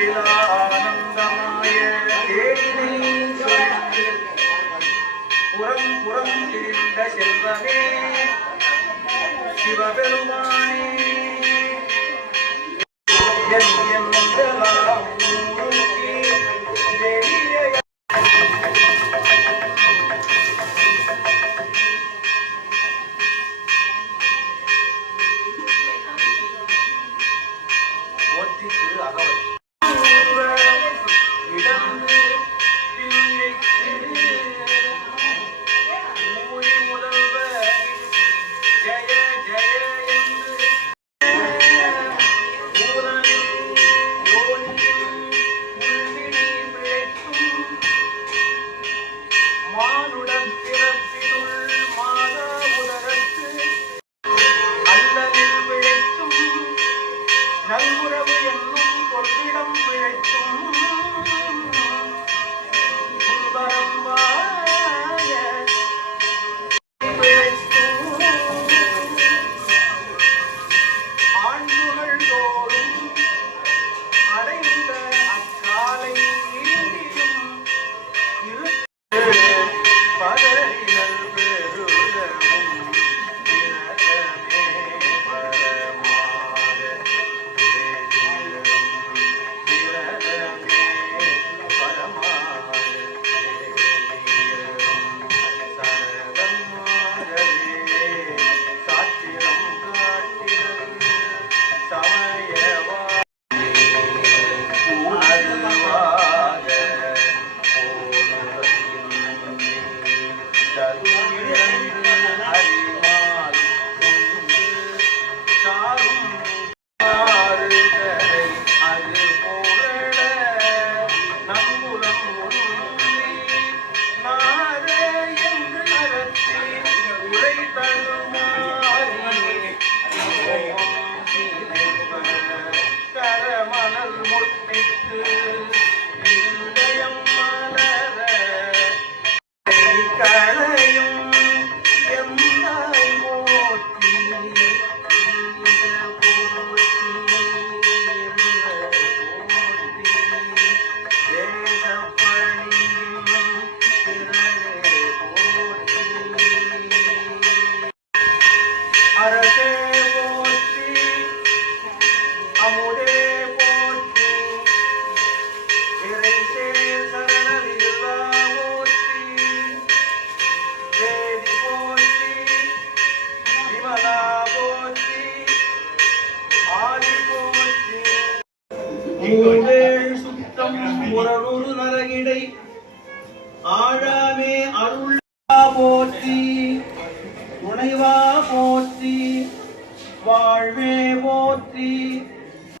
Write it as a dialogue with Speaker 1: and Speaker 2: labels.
Speaker 1: அகிலானந்தமாய தேவினை புறம் புறம் திரிந்த செல்வமே சிவபெருமானே. அரசே போற்றி. அமுதே போற்றி. இறைசே சரணரில்லா போற்றி வேதி போற்றி. விமலா போற்றி. ஆதி போற்றி. மூவேழ் சுத்தம் முரலுரு நரகிடை ஆழாமே அருள் போற்றி துணைவா வாழ்வே போற்றி.